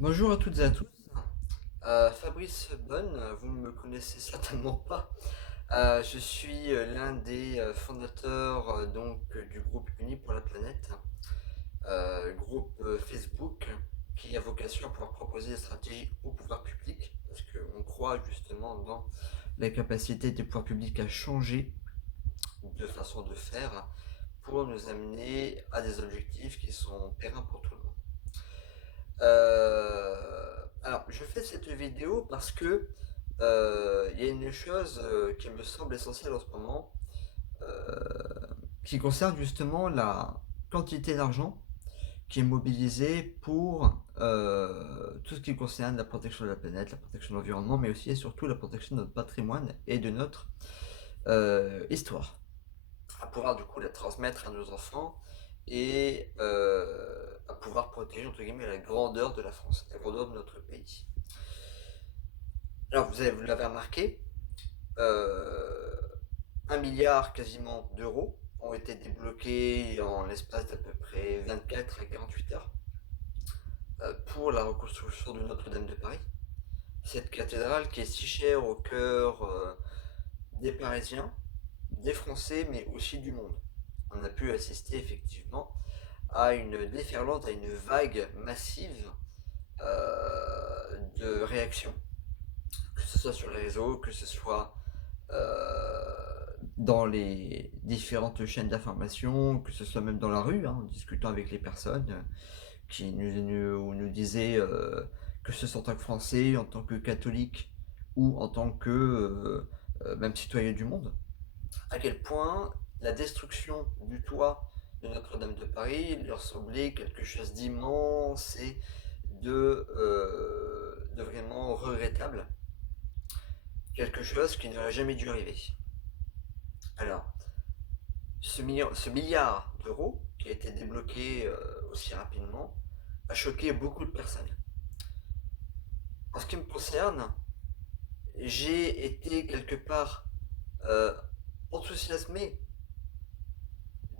Bonjour à toutes et à tous. Fabrice Bonne, vous ne me connaissez certainement pas. Je suis l'un des fondateurs du groupe Unis pour la planète, groupe Facebook qui a vocation à pouvoir proposer des stratégies au pouvoir public, parce qu'on croit justement dans la capacité des pouvoirs publics à changer de façon de faire pour nous amener à des objectifs qui sont pérennes pour tout le monde. Alors, je fais cette vidéo parce que il y a une chose qui me semble essentielle en ce moment, euh, qui concerne justement la quantité d'argent qui est mobilisée pour tout ce qui concerne la protection de la planète, la protection de l'environnement, mais aussi et surtout la protection de notre patrimoine et de notre histoire, à pouvoir du coup la transmettre à nos enfants et à pouvoir protéger entre guillemets la grandeur de la France, la grandeur de notre pays. Alors vous l'avez remarqué, euh, 1 milliard quasiment d'euros ont été débloqués en l'espace d'à peu près 24 à 48 heures pour la reconstruction de Notre-Dame de Paris. Cette cathédrale qui est si chère au cœur des Parisiens, des Français, mais aussi du monde. On a pu assister effectivement à une déferlante, à une vague massive de réactions, que ce soit sur les réseaux, que ce soit dans les différentes chaînes d'information, que ce soit même dans la rue, hein, en discutant avec les personnes qui nous disaient que ce soit en tant que Français, en tant que catholique ou en tant que même citoyen du monde, à quel point la destruction du toit de Notre-Dame de Paris leur semblait quelque chose d'immense et de vraiment regrettable, quelque chose qui n'aurait jamais dû arriver. Alors, ce milliard d'euros qui a été débloqué aussi rapidement a choqué beaucoup de personnes. En ce qui me concerne, j'ai été quelque part euh, enthousiasmé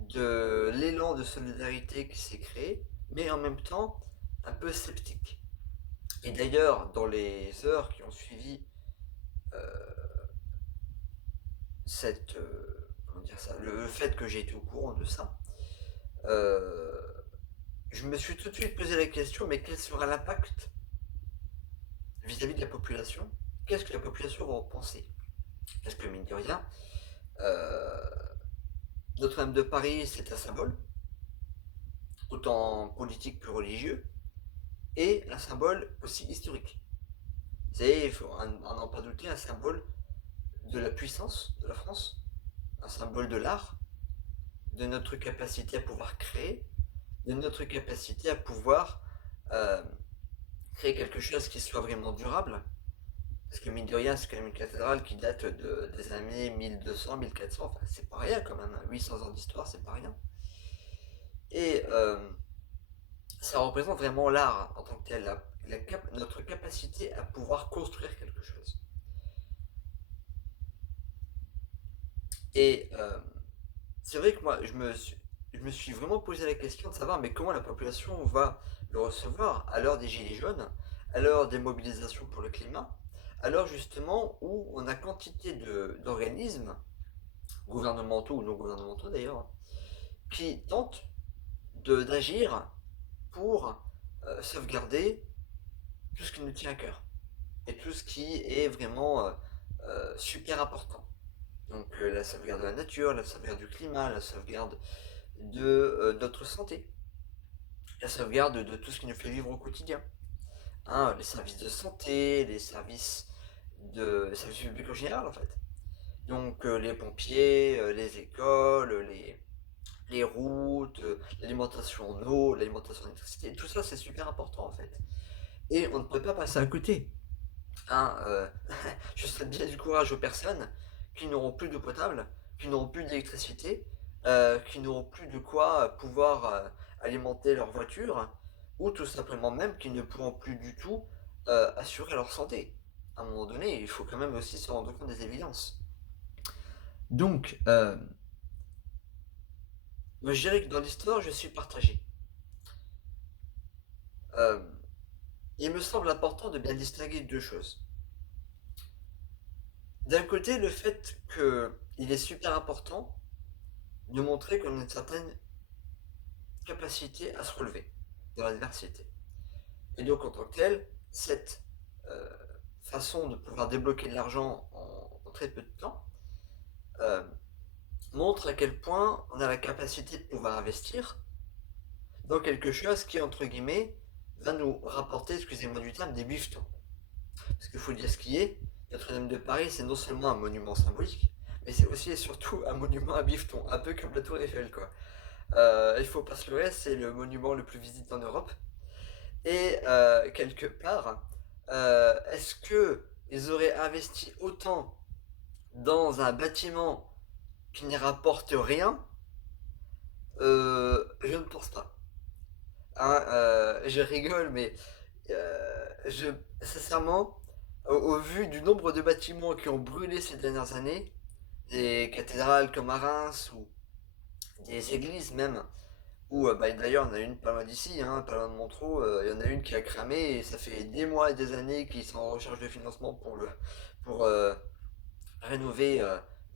de l'élan de solidarité qui s'est créé, mais en même temps un peu sceptique. Et d'ailleurs, dans les heures qui ont suivi cette, comment dire ça, le fait que j'ai été au courant de ça, euh, je me suis tout de suite posé la question, mais quel sera l'impact vis-à-vis de la population? Qu'est-ce que la population va en penser? Parce que mine de rien, euh, Notre-Dame de Paris, c'est un symbole, autant politique que religieux, et un symbole aussi historique. C'est, il faut n'en pas douter, un symbole de la puissance de la France, un symbole de l'art, de notre capacité à pouvoir créer, de notre capacité à pouvoir euh, créer quelque chose qui soit vraiment durable. Parce que mine de rien, c'est quand même une cathédrale qui date des années 1200, 1400, enfin c'est pas rien quand même, hein. 800 ans d'histoire, c'est pas rien. Et ça représente vraiment l'art en tant que tel, notre capacité à pouvoir construire quelque chose. Et c'est vrai que moi, je me suis vraiment posé la question de savoir mais comment la population va le recevoir à l'heure des gilets jaunes, à l'heure des mobilisations pour le climat, à l'heure justement où on a quantité d'organismes, gouvernementaux ou non gouvernementaux d'ailleurs, qui tentent d'agir pour sauvegarder tout ce qui nous tient à cœur et tout ce qui est vraiment super important. Donc la sauvegarde de la nature, la sauvegarde du climat, la sauvegarde de notre santé, la sauvegarde de tout ce qui nous fait vivre au quotidien. Hein, les services de santé, les services publics en général en fait. Donc les pompiers, les écoles, les routes, l'alimentation en eau, l'alimentation en électricité, tout ça c'est super important en fait. Et on ne peut pas passer à côté. Hein, je souhaite bien du courage aux personnes qui n'auront plus d'eau potable, qui n'auront plus d'électricité, qui n'auront plus de quoi pouvoir alimenter leur voiture, ou tout simplement même qui ne pourront plus du tout assurer leur santé. À un moment donné, il faut quand même aussi se rendre compte des évidences. Donc, moi je dirais que dans l'histoire, je suis partagé. Euh, il me semble important de bien distinguer deux choses. D'un côté, le fait qu'il est super important de montrer qu'on a une certaine capacité à se relever dans l'adversité. Et donc, en tant que tel, cette euh, façon de pouvoir débloquer de l'argent en très peu de temps euh, montre à quel point on a la capacité de pouvoir investir dans quelque chose qui, entre guillemets, va nous rapporter, excusez-moi du terme, des bifetons. Parce qu'il faut dire ce qui est, Notre-Dame de Paris, c'est non seulement un monument symbolique, mais c'est aussi et surtout un monument à bifton, un peu comme la Tour Eiffel, quoi. Il faut pas se leurrer, c'est le monument le plus visité en Europe. Et quelque part, est-ce que ils auraient investi autant dans un bâtiment qui n'y rapporte rien? Je ne pense pas. Hein, je rigole, mais je, sincèrement, au vu du nombre de bâtiments qui ont brûlé ces dernières années, des cathédrales comme à Reims ou des églises même, où bah, d'ailleurs il y en a une pas loin d'ici, hein, pas loin de Montreux, il y en a une qui a cramé et ça fait des mois et des années qu'ils sont en recherche de financement pour rénover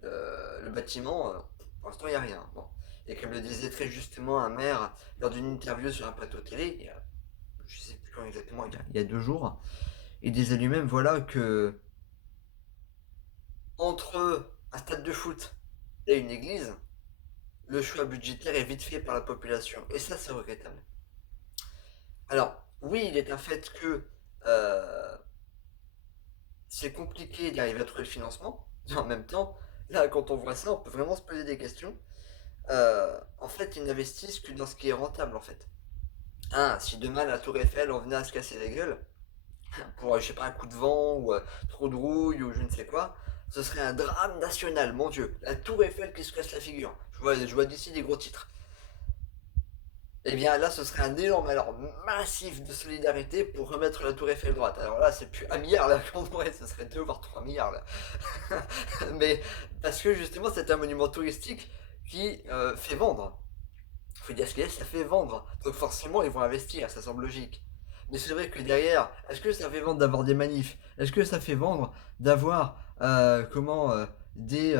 le bâtiment. Pour l'instant il n'y a rien. Bon. Et comme le disait très justement un maire lors d'une interview sur un plateau télé, je sais plus quand exactement, il y a 2 jours, il disait lui-même voilà que entre un stade de foot et une église, le choix budgétaire est vite fait par la population. Et ça, c'est regrettable. Alors, oui, il est un fait que euh, c'est compliqué d'arriver à trouver le financement. Mais en même temps, là, quand on voit ça, on peut vraiment se poser des questions. En fait, ils n'investissent que dans ce qui est rentable, en fait. Ah, si demain la Tour Eiffel on venait à se casser la gueule, pour, je sais pas, un coup de vent ou trop de rouille ou je ne sais quoi, ce serait un drame national, mon Dieu. La Tour Eiffel qui se casse la figure. Je vois d'ici des gros titres. Eh bien là, ce serait un énorme, alors massif de solidarité pour remettre la Tour Eiffel droite. Alors là, c'est plus 1 milliard là qu'on aurait, ce serait 2 voire 3 milliards là. Mais parce que justement, c'est un monument touristique qui fait vendre. Faut dire ce qu'il est, ça fait vendre. Donc forcément, ils vont investir, ça semble logique. Mais c'est vrai que derrière, est-ce que ça fait vendre d'avoir des manifs? Est-ce que ça fait vendre d'avoir des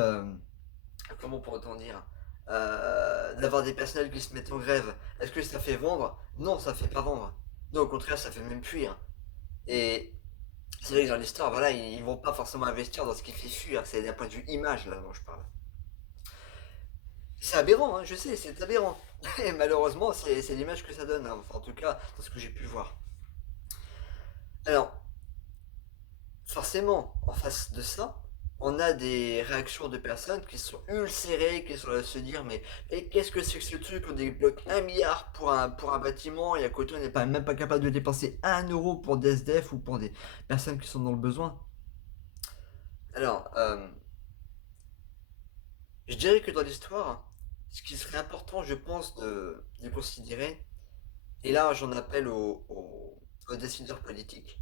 comment pourrait-on dire, d'avoir des personnels qui se mettent en grève? Est-ce que ça fait vendre? Non, ça fait pas vendre. Non, au contraire, ça fait même fuir. Et c'est vrai que dans l'histoire, voilà, ils vont pas forcément investir dans ce qui fait fuir. C'est d'un point de vue image là dont je parle. C'est aberrant, hein, je sais, c'est aberrant. Et malheureusement, c'est l'image que ça donne, hein, enfin, en tout cas, dans ce que j'ai pu voir. Alors, forcément, en face de ça, on a des réactions de personnes qui sont ulcérées, qui sont là à se dire mais qu'est-ce que c'est que ce truc? On débloque 1 milliard pour un bâtiment et à côté on n'est pas, même pas capable de dépenser 1 euro pour des SDF ou pour des personnes qui sont dans le besoin. Alors, je dirais que dans l'histoire, ce qui serait important, je pense, de considérer, et là j'en appelle aux décideurs politiques,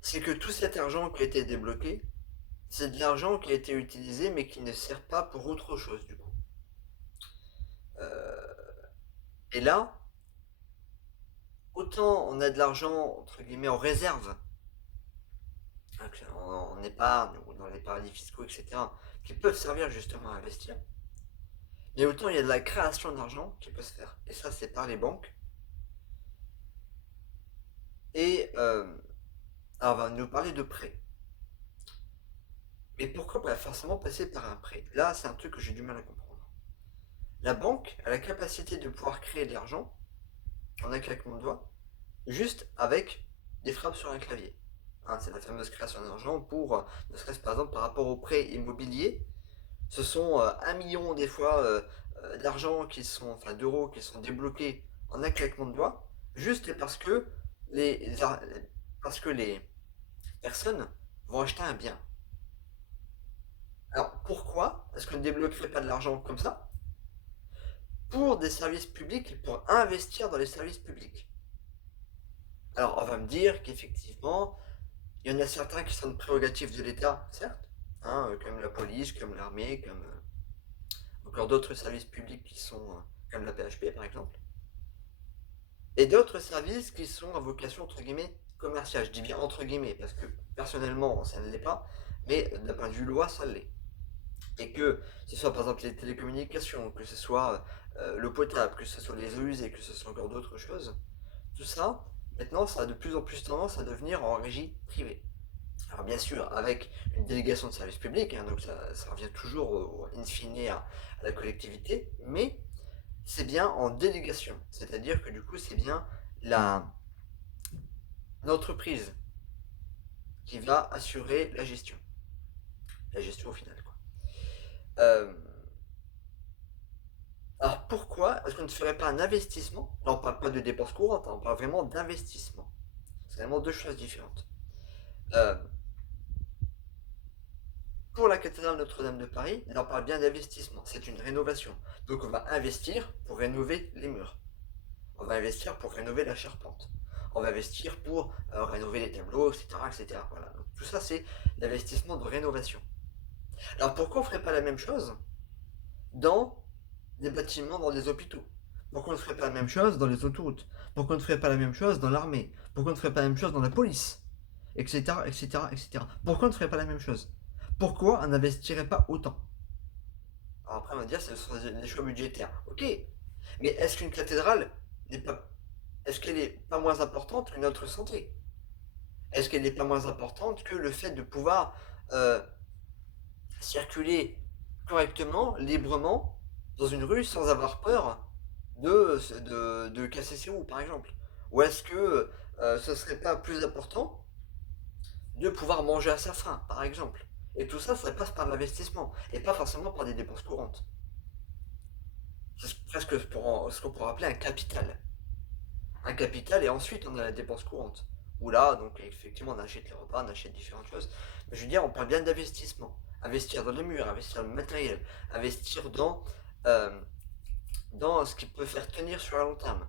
c'est que tout cet argent qui a été débloqué, c'est de l'argent qui a été utilisé mais qui ne sert pas pour autre chose du coup. Euh, et là, autant on a de l'argent entre guillemets en réserve, hein, en épargne ou dans les paradis fiscaux, etc., qui peuvent servir justement à investir, mais autant il y a de la création d'argent qui peut se faire. Et ça, c'est par les banques. Et alors, on va nous parler de prêts. Mais pourquoi pas forcément passer par un prêt? Là, c'est un truc que j'ai du mal à comprendre. La banque a la capacité de pouvoir créer de l'argent en un claquement de doigts, juste avec des frappes sur un clavier. Hein, c'est la fameuse création d'argent pour, ne serait-ce par exemple par rapport aux prêts immobiliers, ce sont 1 million des fois d'argent qui sont, enfin d'euros qui sont débloqués en un claquement de doigts, juste les, parce que les personnes vont acheter un bien. Alors pourquoi est-ce qu'on ne débloquerait pas de l'argent comme ça pour des services publics, pour investir dans les services publics? Alors on va me dire qu'effectivement, il y en a certains qui sont de prérogatives de l'État, certes, hein, comme la police, comme l'armée, comme encore d'autres services publics qui sont comme la PHP par exemple. et d'autres services qui sont à vocation entre guillemets commerciale. Je dis bien entre guillemets parce que personnellement ça ne l'est pas, mais d'un point de vue loi ça l'est. Et que ce soit par exemple les télécommunications, que ce soit l'eau potable, que ce soit les eaux usées, que ce soit encore d'autres choses, tout ça, maintenant ça a de plus en plus tendance à devenir en régie privée. Alors bien sûr, avec une délégation de service public, hein, donc ça revient toujours in fine à la collectivité, mais c'est bien en délégation. C'est-à-dire que du coup, c'est bien la, l'entreprise qui va assurer la gestion. La gestion au final, quoi. Euh, alors pourquoi est-ce qu'on ne ferait pas un investissement? Là, on ne parle pas de dépenses courantes, hein, on parle vraiment d'investissement. C'est vraiment deux choses différentes. Euh, pour la cathédrale Notre-Dame de Paris, là, on parle bien d'investissement. C'est une rénovation. Donc on va investir pour rénover les murs. On va investir pour rénover la charpente. On va investir pour rénover les tableaux, etc. etc. Voilà. Donc, tout ça, c'est l'investissement de rénovation. Alors pourquoi on ne ferait pas la même chose dans des bâtiments, dans des hôpitaux? Pourquoi on ne ferait pas la même chose dans les autoroutes? Pourquoi on ne ferait pas la même chose dans l'armée? Pourquoi on ne ferait pas la même chose dans la police? Etc. etc. etc. Pourquoi on ne ferait pas la même chose? Pourquoi on n'investirait pas autant? Alors après, on va dire que ce sont des choix budgétaires. Ok, mais est-ce qu'une cathédrale n'est pas est-ce qu'elle n'est pas moins importante que notre santé? Est-ce qu'elle n'est pas moins importante que le fait de pouvoir euh, circuler correctement, librement, dans une rue sans avoir peur de casser ses roues, par exemple? Ou est-ce que ce serait pas plus important de pouvoir manger à sa faim, par exemple? Et tout ça, ça passe par l'investissement, et pas forcément par des dépenses courantes. C'est presque ce qu'on pourrait appeler un capital. Un capital et ensuite on a la dépense courante. Où là, donc effectivement, on achète les repas, on achète différentes choses. Mais je veux dire, on parle bien d'investissement. Investir dans les murs, investir dans le matériel, investir euh, dans ce qui peut faire tenir sur un long terme.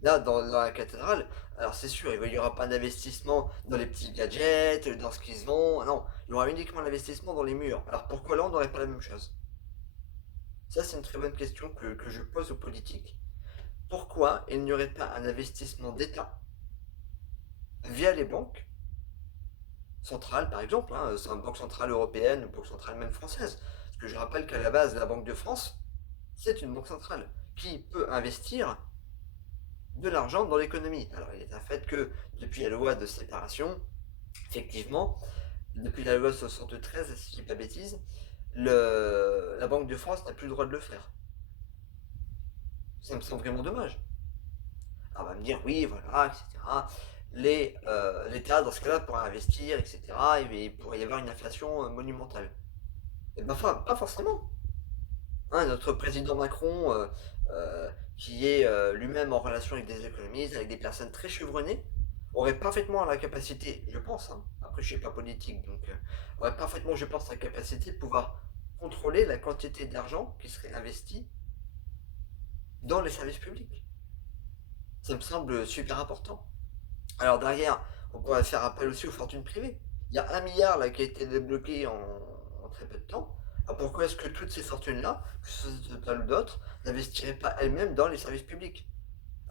Là, dans la cathédrale, alors c'est sûr, il n'y aura pas d'investissement dans les petits gadgets, dans ce qu'ils se vont. Non, il y aura uniquement l'investissement dans les murs. Alors pourquoi là, on n'aurait pas la même chose? Ça, c'est une très bonne question que je pose aux politiques. Pourquoi il n'y aurait pas un investissement d'État via les banques centrales, par exemple, hein, c'est une banque centrale européenne, une banque centrale même française. Parce que je rappelle qu'à la base, la Banque de France, c'est une banque centrale qui peut investir de l'argent dans l'économie. Alors, il est un fait que depuis la loi de séparation, effectivement, depuis la loi 73, si je ne dis pas bêtise, la Banque de France n'a plus le droit de le faire. Ça me semble vraiment dommage. Alors, on va me dire, oui, voilà, etc. L'État, dans ce cas-là, pourra investir, etc. Et il pourrait y avoir une inflation monumentale. Et ben, pas forcément. Hein, notre président Macron, qui est lui-même en relation avec des économistes, avec des personnes très chevronnées, aurait parfaitement la capacité, je pense, hein, après je ne suis pas politique, donc aurait parfaitement, je pense, la capacité de pouvoir contrôler la quantité d'argent qui serait investie dans les services publics. Ça me semble super important. Alors derrière, on pourrait faire appel aussi aux fortunes privées. Il y a 1 milliard là qui a été débloqué en très peu de temps. Alors pourquoi est-ce que toutes ces fortunes-là, que ce soit Total ou d'autres, n'investiraient pas elles-mêmes dans les services publics?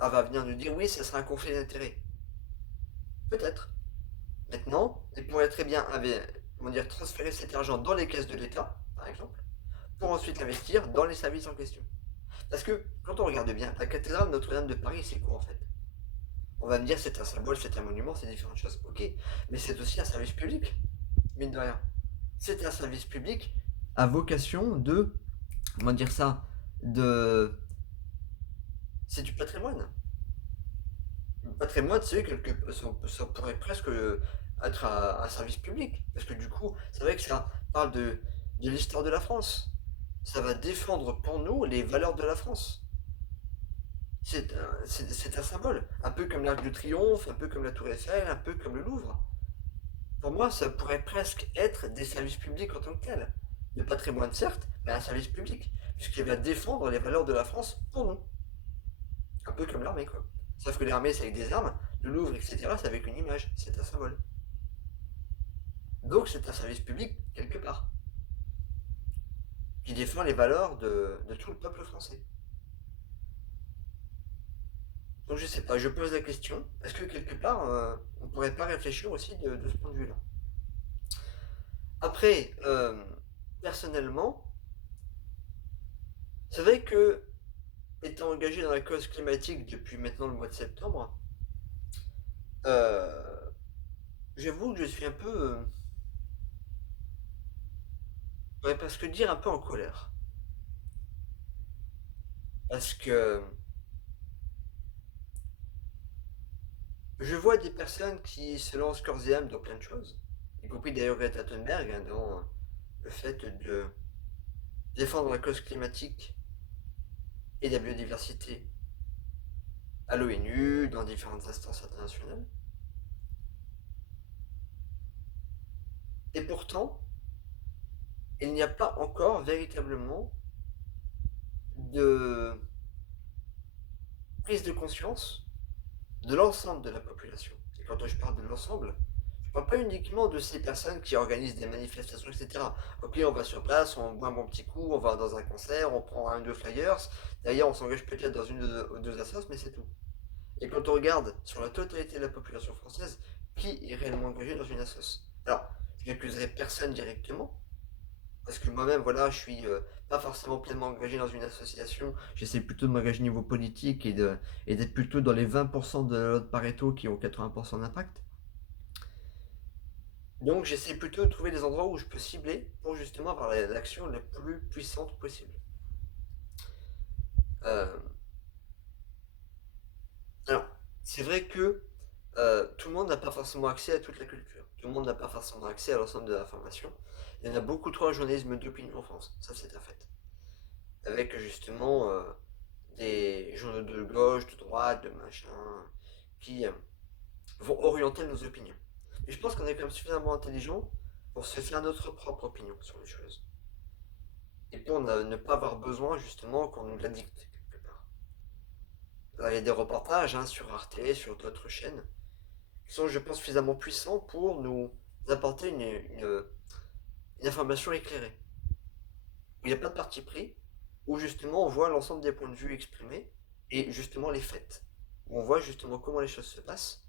Elle va venir nous dire oui, ça serait un conflit d'intérêts. Peut-être. Maintenant, ils pourraient très bien comment dire, transférer cet argent dans les caisses de l'État, par exemple, pour ensuite l'investir dans les services en question. Parce que quand on regarde bien, la cathédrale Notre-Dame de Paris, c'est quoi en fait? On va me dire c'est un symbole, c'est un monument, c'est différentes choses. Ok, mais c'est aussi un service public, mine de rien. C'est un service public à vocation de, comment dire ça, de, c'est du patrimoine. Le patrimoine, c'est ça pourrait presque être un service public, parce que du coup, c'est vrai que ça parle de l'histoire de la France. Ça va défendre pour nous les valeurs de la France. C'est un symbole, un peu comme l'Arc de Triomphe, un peu comme la Tour Eiffel, un peu comme le Louvre. Pour moi, ça pourrait presque être des services publics en tant que tels. Le patrimoine, certes, mais un service public, puisqu'il va défendre les valeurs de la France pour nous. Un peu comme l'armée, quoi. Sauf que l'armée, c'est avec des armes, le Louvre, etc., c'est avec une image, c'est un symbole. Donc c'est un service public, quelque part, qui défend les valeurs de tout le peuple français. Donc je sais pas, je pose la question, est-ce que quelque part, on pourrait pas réfléchir aussi de ce point de vue-là? Après, personnellement, c'est vrai que, étant engagé dans la cause climatique depuis maintenant le mois de septembre, heu, j'avoue que je suis un peu, on pourrait presque dire un peu en colère. Parce que je vois des personnes qui se lancent corps et âme dans plein de choses, y compris d'ailleurs Greta Thunberg, hein, dans le fait de défendre la cause climatique et la biodiversité à l'ONU, dans différentes instances internationales. Et pourtant, il n'y a pas encore véritablement de prise de conscience de l'ensemble de la population. Et quand je parle de l'ensemble, je parle pas uniquement de ces personnes qui organisent des manifestations, etc. Ok, on va sur place, on boit un bon petit coup, on va dans un concert, on prend un ou deux flyers. D'ailleurs, on s'engage peut-être dans une ou deux assos, mais c'est tout. Et quand on regarde sur la totalité de la population française, qui est réellement engagé dans une assoce? Alors, je n'accuserai personne directement, parce que moi-même, voilà, je suis pas forcément pleinement engagé dans une association. J'essaie plutôt de m'engager au niveau politique et d'être plutôt dans les 20% de l'autre Pareto qui ont 80% d'impact. Donc j'essaie plutôt de trouver des endroits où je peux cibler pour justement avoir l'action la plus puissante possible. Euh, alors, c'est vrai que tout le monde n'a pas forcément accès à toute la culture. Tout le monde n'a pas forcément accès à l'ensemble de l'information. Il y en a beaucoup trop en journalisme d'opinion en France, ça c'est un fait. Avec justement des journaux de gauche, de droite, de machin, qui vont orienter nos opinions. Mais je pense qu'on est quand même suffisamment intelligent pour se faire notre propre opinion sur les choses. Et pour ne pas avoir besoin justement qu'on nous la dicte quelque part. Alors, il y a des reportages hein, sur Arte, sur d'autres chaînes, qui sont, je pense, suffisamment puissants pour nous apporter une information éclairée. Où il n'y a pas de parti pris, où justement on voit l'ensemble des points de vue exprimés et justement les faits. Où on voit justement comment les choses se passent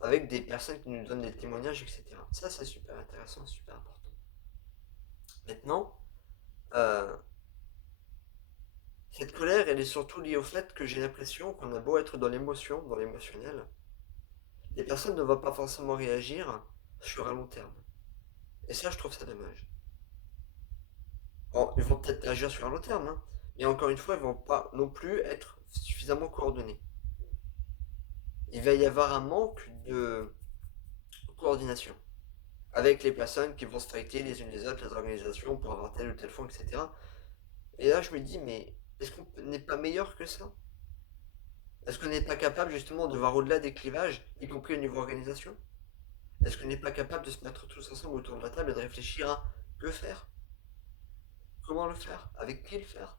avec des personnes qui nous donnent des témoignages, etc. Ça, c'est super intéressant, super important. Maintenant, euh, cette colère, elle est surtout liée au fait que j'ai l'impression qu'on a beau être dans l'émotion, dans l'émotionnel, les personnes ne vont pas forcément réagir sur un long terme. Et ça, je trouve ça dommage. Bon, ils vont peut-être agir sur un long terme, hein, mais encore une fois, ils vont pas non plus être suffisamment coordonnés. Il va y avoir un manque de coordination avec les personnes qui vont se traiter les unes les autres, les organisations pour avoir tel ou tel fonds, etc. Et là, je me dis, mais est-ce qu'on n'est pas meilleur que ça? Est-ce qu'on n'est pas capable justement de voir au-delà des clivages, y compris au niveau organisation? Est-ce qu'on n'est pas capable de se mettre tous ensemble autour de la table et de réfléchir à que faire? Comment le faire? Avec qui le faire?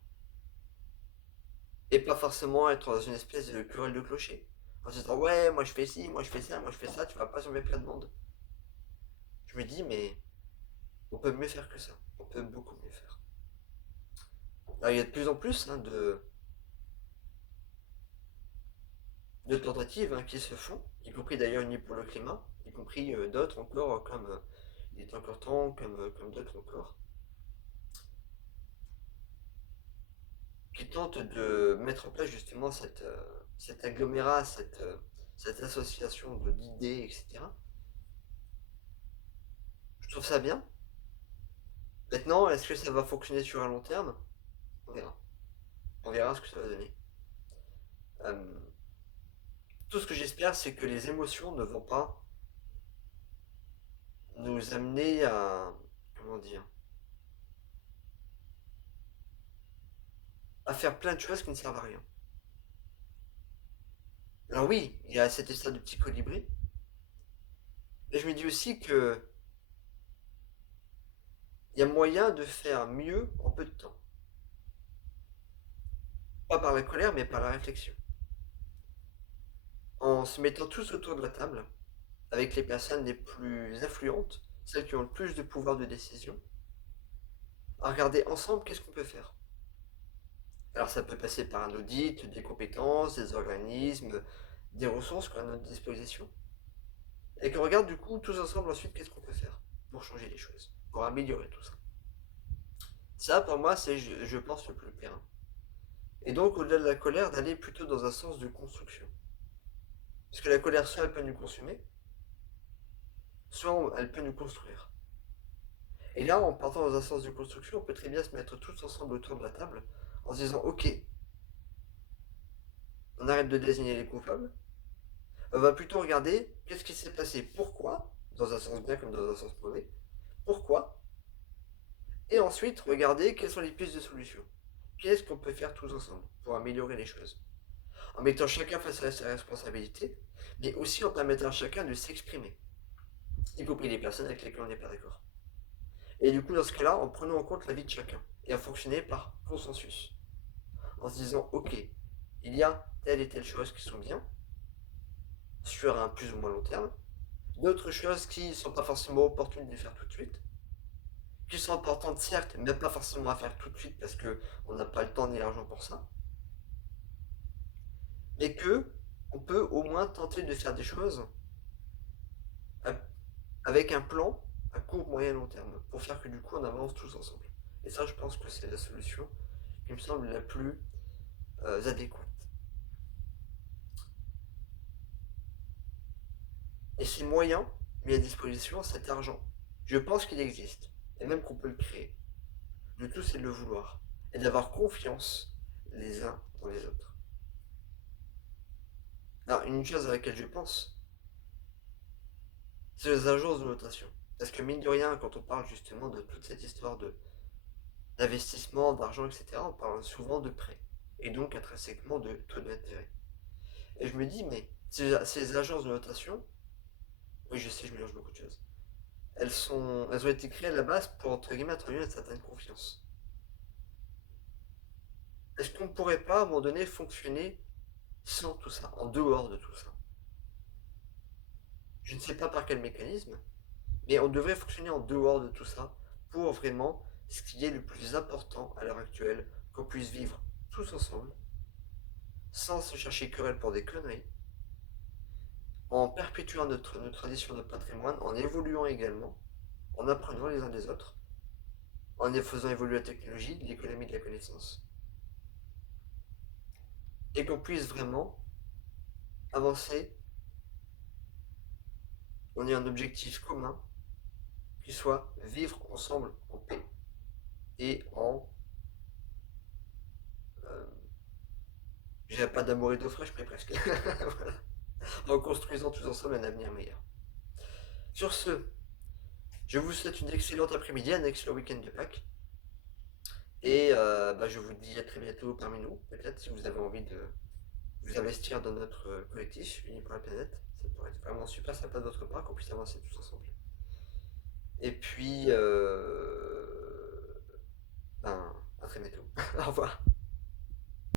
Et pas forcément être dans une espèce de querelle de clocher. En se disant, ouais, moi je fais ci, moi je fais ça, moi je fais ça, tu vas pas sauver plein de monde. Je me dis, mais on peut mieux faire que ça. On peut beaucoup mieux faire. Alors, il y a de plus en plus hein, de tentatives hein, qui se font, y compris d'ailleurs Unis pour le climat, y compris d'autres encore comme Il est encore temps, comme d'autres encore, qui tentent de mettre en place justement cet agglomérat, cette association d'idées, etc. Je trouve ça bien. Maintenant, est-ce que ça va fonctionner sur un long terme? On verra. On verra ce que ça va donner. Euh, Tout ce que j'espère, c'est que les émotions ne vont pas nous amener à, comment dire, à faire plein de choses qui ne servent à rien. Alors oui, il y a cette histoire de petit colibri, mais je me dis aussi que il y a moyen de faire mieux en peu de temps. Pas par la colère, mais par la réflexion. En se mettant tous autour de la table, avec les personnes les plus influentes, celles qui ont le plus de pouvoir de décision, à regarder ensemble qu'est-ce qu'on peut faire. Alors ça peut passer par un audit, des compétences, des organismes, des ressources qu'on a à notre disposition. Et qu'on regarde du coup tous ensemble ensuite qu'est-ce qu'on peut faire pour changer les choses, pour améliorer tout ça. Ça pour moi c'est je pense le plus clair. Et donc au-delà de la colère, d'aller plutôt dans un sens de construction. Parce que la colère soit elle peut nous consumer, soit elle peut nous construire. Et là en partant dans un sens de construction, on peut très bien se mettre tous ensemble autour de la table en se disant ok, on arrête de désigner les coupables, on va plutôt regarder qu'est-ce qui s'est passé, pourquoi, dans un sens bien comme dans un sens mauvais, pourquoi, et ensuite regarder quelles sont les pistes de solution. Qu'est-ce qu'on peut faire tous ensemble pour améliorer les choses, en mettant chacun face à sa responsabilité, mais aussi en permettant à chacun de s'exprimer, y compris les personnes avec lesquelles on n'est pas d'accord. Et du coup, dans ce cas-là, en prenant en compte l'avis de chacun, et à fonctionner par consensus, en se disant, ok, il y a telle et telle chose qui sont bien, sur un plus ou moins long terme, d'autres choses qui ne sont pas forcément opportunes de faire tout de suite, qui sont importantes certes, mais pas forcément à faire tout de suite parce qu'on n'a pas le temps ni l'argent pour ça, mais que on peut au moins tenter de faire des choses avec un plan à court, moyen, long terme, pour faire que du coup on avance tous ensemble. Et ça, je pense que c'est la solution qui me semble la plus adéquate. Et ces moyens mis à disposition, cet argent, je pense qu'il existe, et même qu'on peut le créer. Le tout, c'est de le vouloir, et d'avoir confiance les uns dans les autres. Alors, une chose à laquelle je pense, c'est les agences de notation. Parce que mine de rien, quand on parle justement de toute cette histoire d'investissement, d'argent, etc., on parle souvent de prêts. Et donc intrinsèquement de taux d'intérêt. Et je me dis, mais ces agences de notation, oui je sais, je mélange beaucoup de choses, elles ont été créées à la base pour, entre guillemets, introduire une certaine confiance. Est-ce qu'on ne pourrait pas, à un moment donné, fonctionner sans tout ça, en dehors de tout ça? Je ne sais pas par quel mécanisme, mais on devrait fonctionner en dehors de tout ça pour vraiment ce qui est le plus important à l'heure actuelle, qu'on puisse vivre tous ensemble, sans se chercher querelle pour des conneries, en perpétuant notre tradition, notre patrimoine, en évoluant également, en apprenant les uns des autres, en faisant évoluer la technologie, l'économie de la connaissance, et qu'on puisse vraiment avancer, on ait un objectif commun qui soit vivre ensemble en paix et en euh, je dirais pas d'amour et d'eau fraîche, mais presque. Voilà. En construisant tous ensemble un avenir meilleur. Sur ce, je vous souhaite une excellente après-midi, un excellent week-end de Pâques. Et je vous dis à très bientôt parmi nous, peut-être si vous avez envie de vous investir dans notre collectif Unis pour la planète. Ça pourrait être vraiment super sympa de votre part qu'on puisse avancer tous ensemble. Et puis, à très bientôt. Au revoir.